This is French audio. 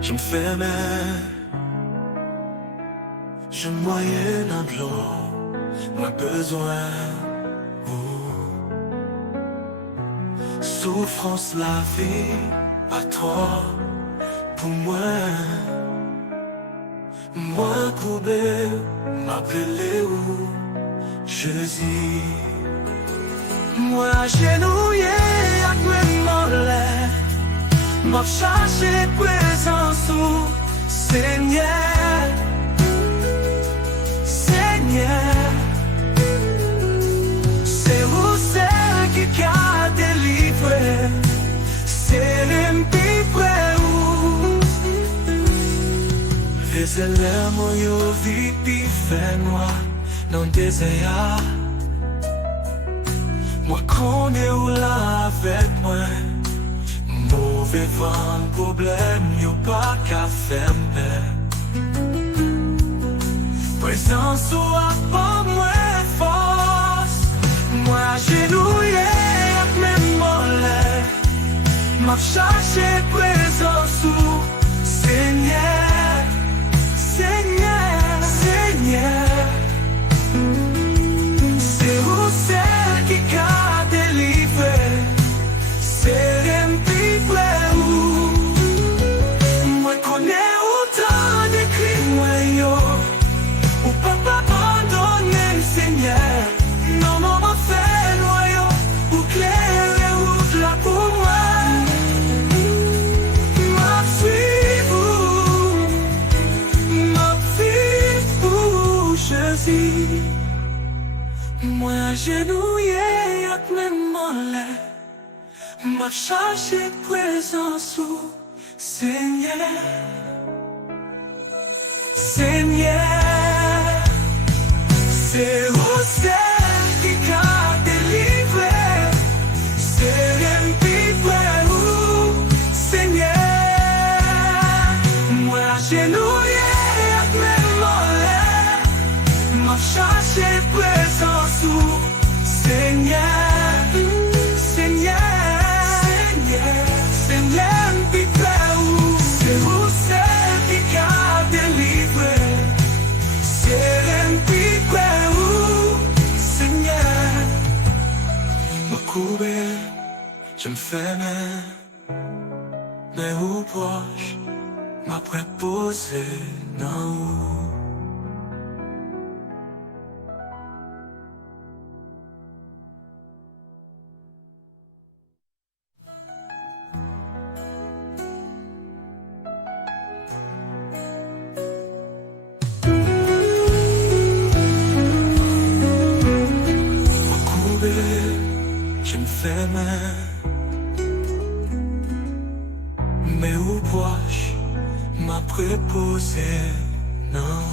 Je me fermais, je moyenne un de l'eau, mon besoin. Souffrance, la vie, pas trop pour moi. Moi courbé, m'appeler où je dis. Moi agenouillé avec mes mollets, m'a cherché présence au Seigneur. Seigneur, c'est vous celle qui a délivré. C'est l'empire où les élèves ont vu puis fait noir dans le désert. Moi connais où là avec moi. Mauvais vent, problème, y'a pas qu'à faire paix. Présence ou pas moins force. Moi agenouillé avec mes mollets, m'a cherché présence ou Seigneur, Seigneur, Seigneur. C'est vous celle qui a délivré. C'est l'empire où moi connais autant de crimes, moi yo. Ou papa abandonné, Seigneur. Non, maman fait noyau. Ou clair et ou là pour moi. Ma fille, vous, je dis. Moi agenouillé avec mes mollets, m'a cherché présence au Seigneur. Seigneur, c'est vous celle qui a délivré. C'est l'empire où Seigneur. Moi agenouillé avec mes mollets, m'a cherché présence au Seigneur. Seigneur, Seigneur, c'est l'empire où c'est vous celle qui a délivré. C'est l'empire où Seigneur. Me couper, je me ferme, mais où proche m'a préposé non. Je me ferme, mais où proche m'a préposé non.